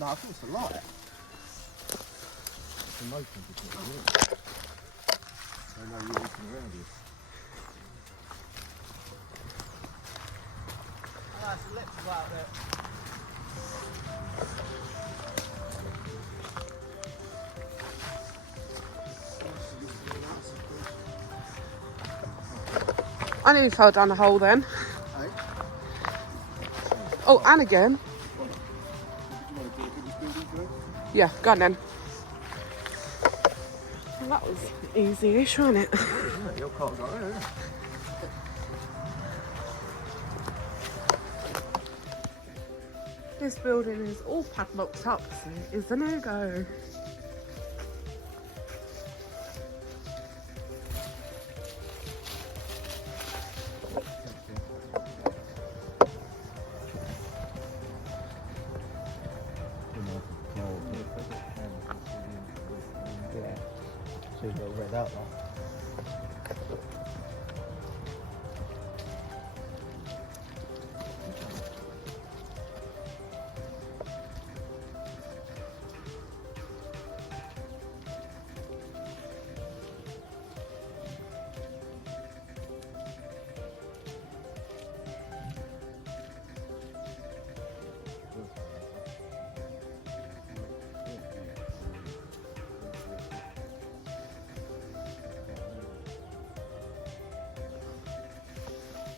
No, I think it's a light. It's a motion picture, isn't it? I know you're walking around here. Ah, it's electrical out there. I nearly fell down the hole then. Hey? Oh, and again. Did you want to do a bit of building for it? Yeah, go on then. Well, that was easy-ish, wasn't it? Yeah, your car's right there, isn't it? This building is all padlocked up, so it's a no-go. Yeah. So you've got a red outline.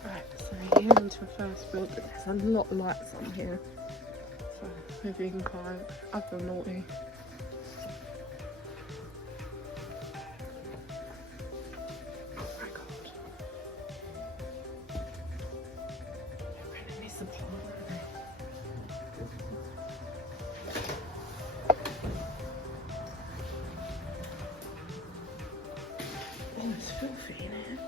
Right, so here into the first building. There's a lot of lights on here. So maybe you can climb. I've been naughty. Oh my god. They're in this apartment, aren't they? Oh, it's filthy in here.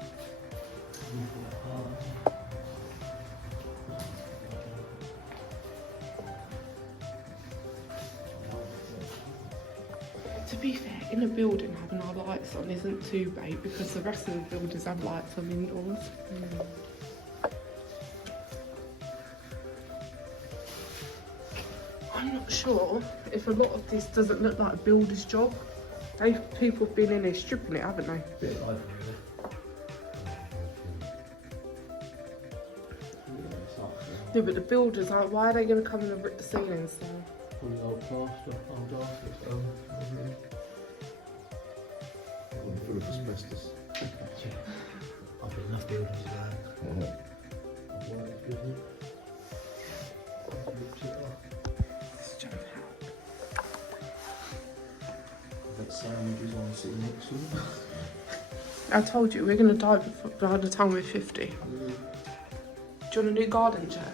To be fair, in a building having our lights on isn't too bad because the rest of the buildings have lights on indoors. I'm not sure if a lot of this doesn't look like a builder's job. People have been in here stripping it, haven't they? Bit of life, really. Yeah, but the builders, like, why are they going to come in and rip the ceilings down? Probably old plaster, old artist, Full of asbestos. I've got enough buildings around. I've got it, isn't it? Let's jump out. That sandwiches on sitting next to them. I told you, we're going to die by the time we're 50. Do you want a new garden chair?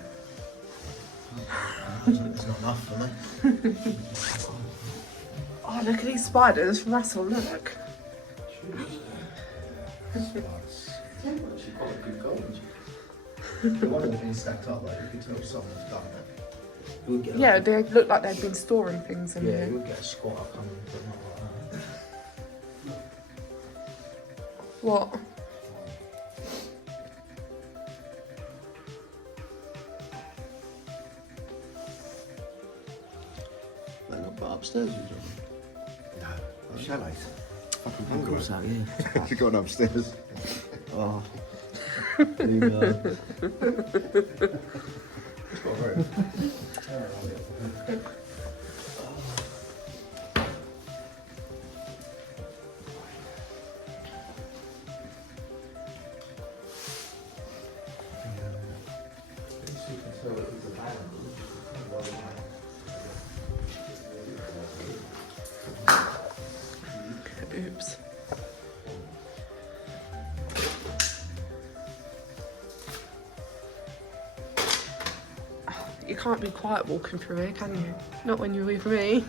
It's not enough for me. Oh, look at these spiders from Russell, look. She's got a good garden. The one that's been stacked up, like, you can tell someone's done that. You would get Yeah, they look like they've been storing things in yeah, here. you would get a squatter coming, but not like that. What? They're not put upstairs, you No. Chalets. Fucking Of course, that, yeah. You've gone upstairs. Oh. You go. It's got a room. Oops. You can't be quiet walking through here, can you? Not when you're with me.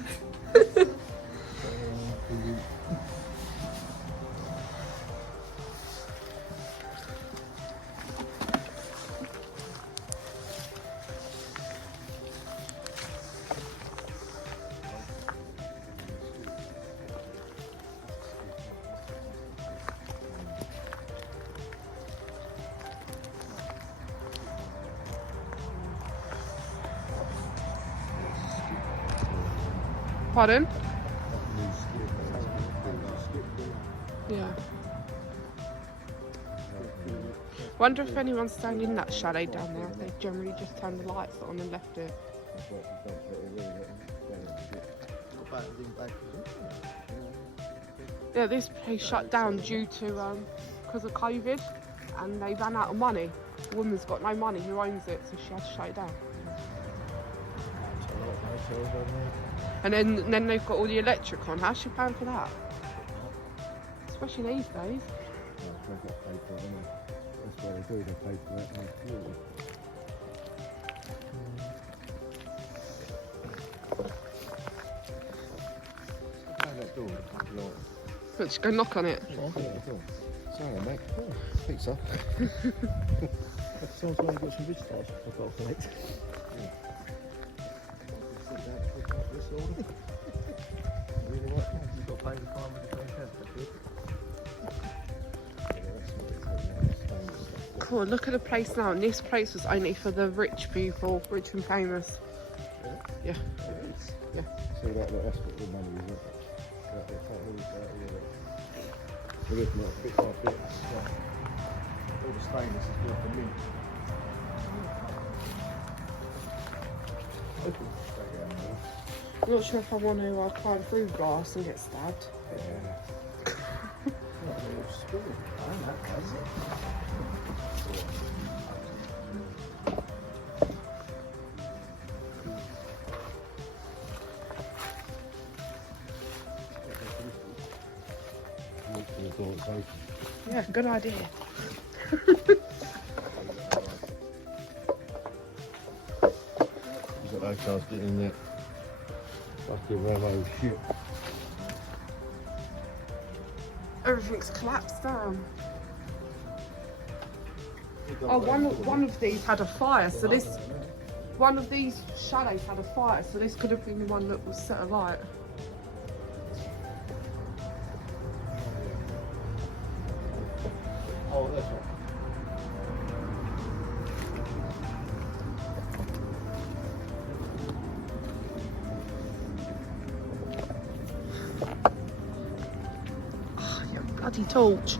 Pardon? New skip. Yeah. Wonder if anyone's staying in that chalet down there. They generally just turned the lights on and left it. Yeah, this place shut down due to because of COVID, and they ran out of money. The woman's got no money who owns it, so she had to shut it down. And then they've got all the electric on. How's she paying for that? Especially these days. That's what they do, they pay for that. That door, Let's go knock on it. sorry, mate. Pizza. Someone's going to get some vegetables I've got to collect. You've got to pay the fine with the Cool, look at the place now. And this place was only for the rich people, rich and famous. Yeah. Yeah. See that, that's what the money is. We're looking at bit by bit. All the stainless is worth a mint. I'm not sure if I want to climb through glass and get stabbed. Yeah, good idea. Look at those cars getting in there. Fucking Ramo shit. Everything's collapsed down. Oh, one of these had a fire, so this one of these chalets had a fire, so this could have been the one that was set alight. Oh, that's right. Oh, you bloody torch.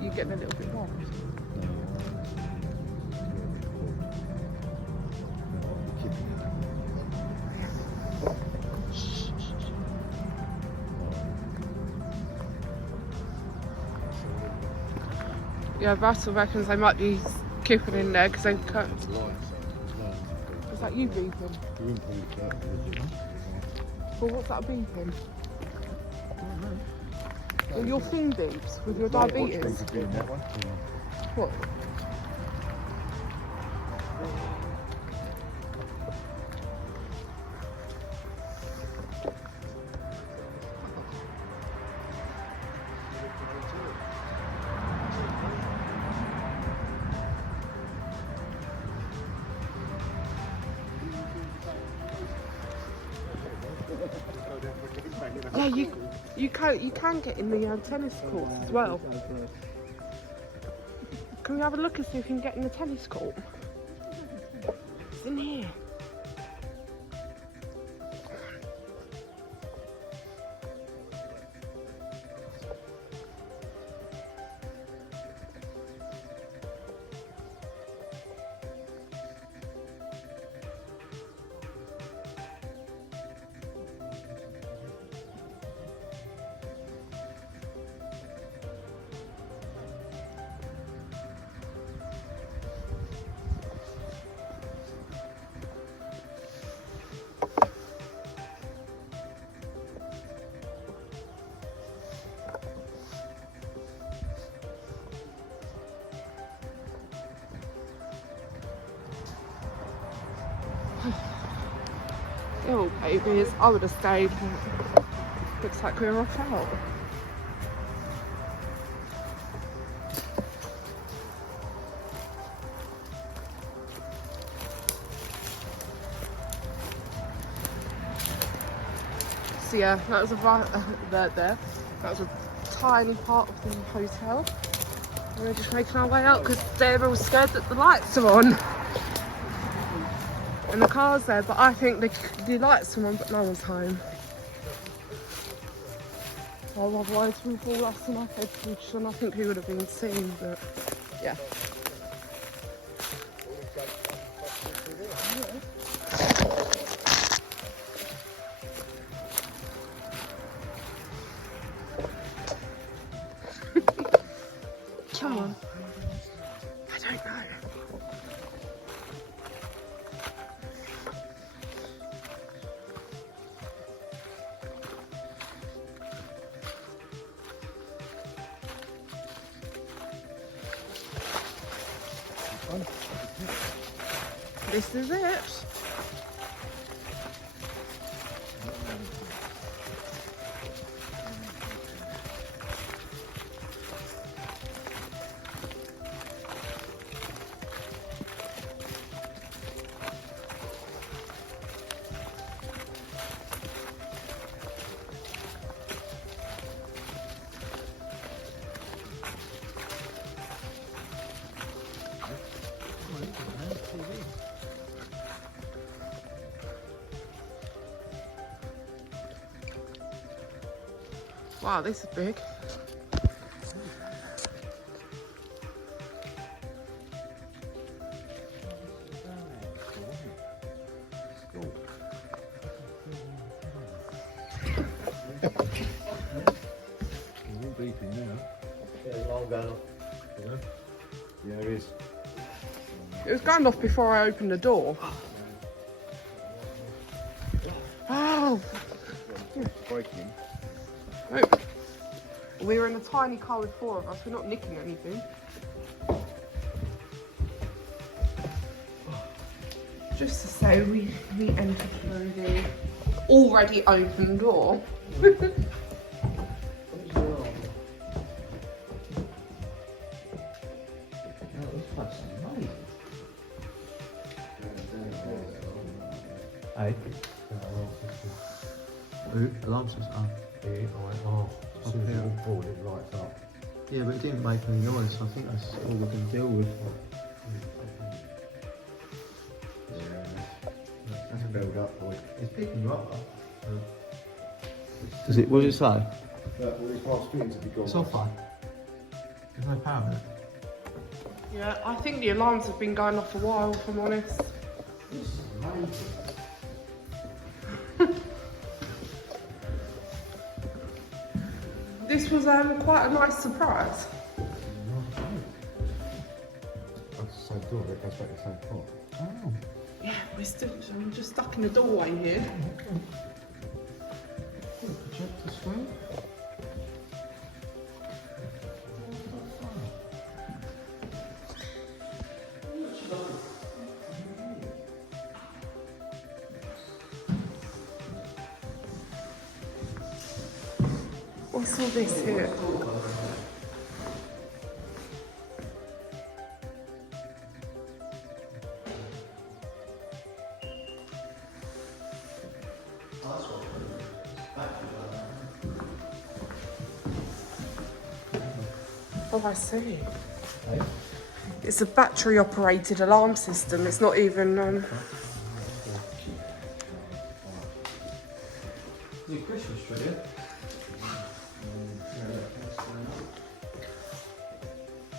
You getting a little bit warm? Yeah, Russell reckons they might be keeping in there because they've cut. Is that you beeping? Well, what's that beeping? Well, your thing beeps with your diabetes. What? Yeah, you can get in the tennis courts as well. Can we have a look and see if we can get in the tennis court? It's in here. Oh, babies, I would have stayed. Looks like we're off out. So yeah, that was that was a tiny part of the hotel. We're just making our way out because they're all scared that the lights are on. And the car's there, but I think the lights are on, but no one's home. Well, otherwise we've all lost enough footage, and I think he would have been seen, but yeah. Come on. I don't know. This is it. Wow, this is big. Yeah, it is. It was going off before I opened the door. Oh! Breaking. Look. We're in a tiny car with 4 of us, we're not nicking anything. Just to say, we entered through the already open door. Hey. Alarm system. Yeah, oh, as soon as you walk forward, it lights up. Yeah, but it didn't make any noise, so I think that's all we can deal with. That's a build up, boy. It's picking you up. Does it? What does it say? Look, all these last strings have been gone. It's off fine. There's no power in it. Yeah, I think the alarms have been going off a while, if I'm honest. This is amazing. This was quite a nice surprise. That's the same door, it goes back to the same part. Oh. Yeah, I'm just stuck in the doorway here. Project the screen. What's all this here? Oh, I see. It's a battery operated alarm system. It's not even Your Christmas tree, yeah?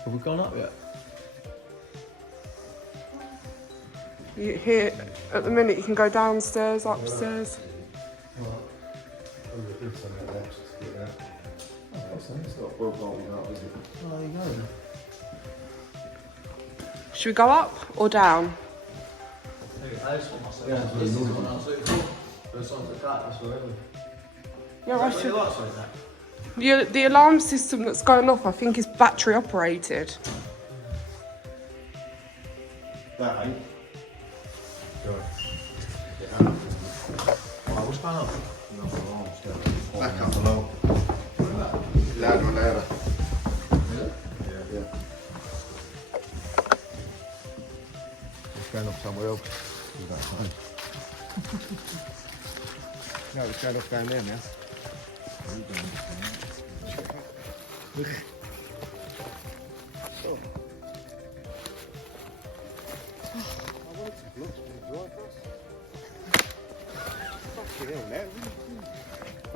Have we gone up yet? here at the minute. You can go downstairs, upstairs. It's not well bolted up, is it? Oh, there you go. Should we go up or down? Yeah, I should. The alarm system that's going off, I think, is battery operated. That ain't. What's going on? Back up along. Louder and louder. Yeah. It's going off somewhere else. No, it's going off down there now.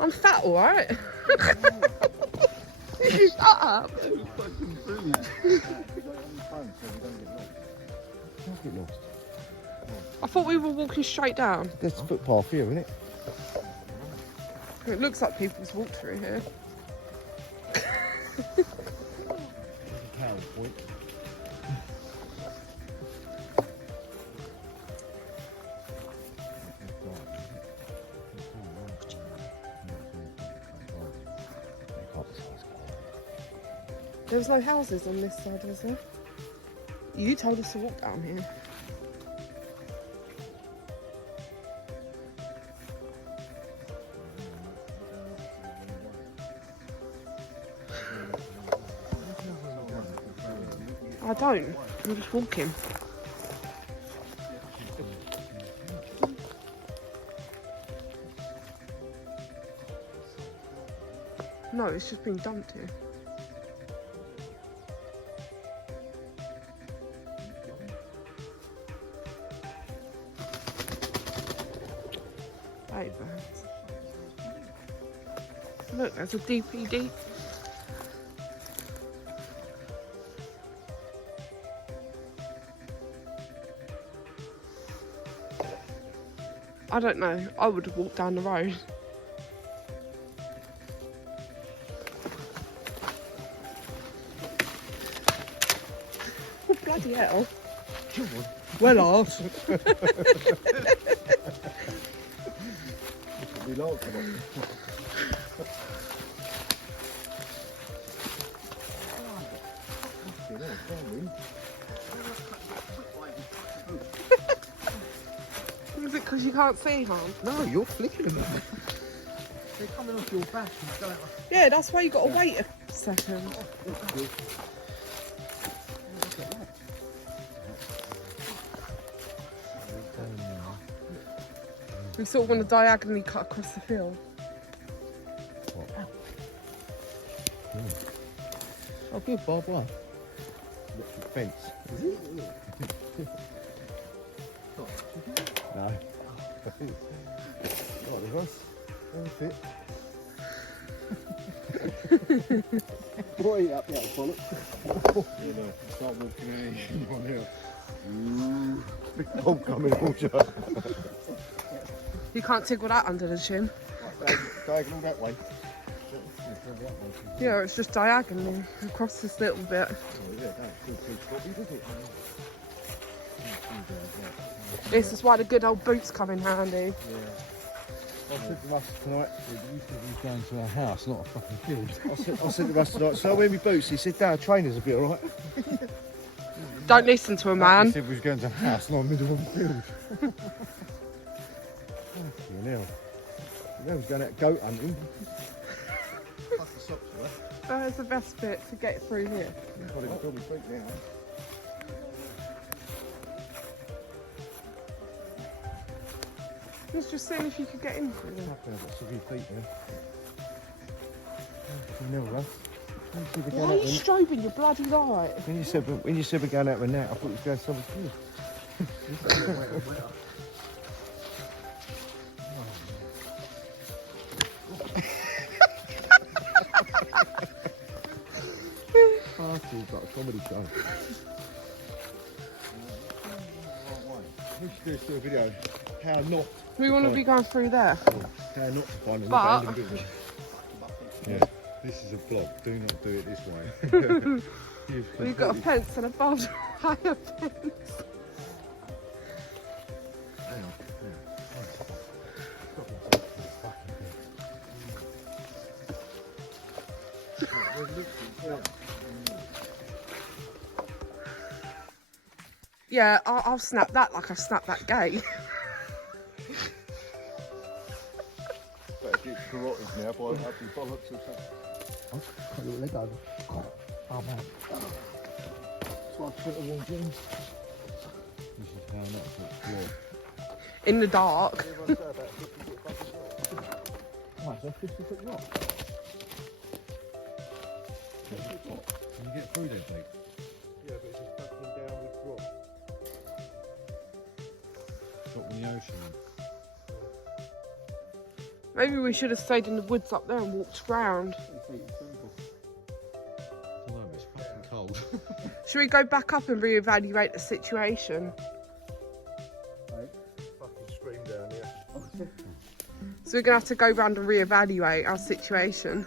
I'm fat, alright? Shut up. Get lost. I thought we were walking straight down. There's a footpath here, isn't it? It looks like people's walked through here. Point. There's no houses on this side, is there? You told us to walk down here. I don't. I'm just walking. No, it's just been dumped here. Right, birds. Look, there's a DPD. I don't know. I would have walked down the road. Oh, bloody hell. Well off. We like it. Is it because you can't see, Han? No, you're flicking them. They're coming off your back and going. Yeah, that's why you got to wait a second. We sort of want to diagonally cut across the field. Oh, good, barbed wire. Electric fence. Is it? No. Not the horse. That's it. Boy, up that bollock. Yeah, no, start walking on here. Big bomb coming, Roger. You can't tickle that under the chin. Diagonal that way. Yeah, it's just diagonally across this little bit. Oh, yeah, that's still too sloppy, does it? This is why the good old boots come in handy. I said to Russ tonight, You said we was going to a house, not a fucking field. I said to Russ tonight, so I wear my boots. He said, "Dad, trainers will be alright." Don't listen to a He man. said we was going to a house, not a middle of a field. You know, he was going out goat hunting. Cut the socks away. That's the best bit to get through here. Probably feel my feet now. He's just seeing if you could get in through there. I've got some feet there. You know, Russ. Why are you strobing your bloody light? When you said we're going out with Nat, I thought you was going somewhere good. Party's like a comedy show. We should do a video. How not. We want to be going through there. How not to find a But- abandoned building. Yeah, this is a vlog. Do not do it this way. We've got a fence and a barbed wire fence. Yeah, I'll snap that like I snapped that gate. Better get carotid now by having bollocks or something. Cut your leg over. Oh man. That's why I put the wrong jeans. This is how not to explore. In the dark. Everyone say about 50 foot bucket. a 50-foot rock. Can you get through there, Pete? Yeah, but it's just battling down with rock. Got in the ocean. Maybe we should have stayed in the woods up there and walked round. I don't know, it's fucking cold. Should we go back up and reevaluate the situation? Fucking stream down here. So we're gonna have to go round and reevaluate our situation.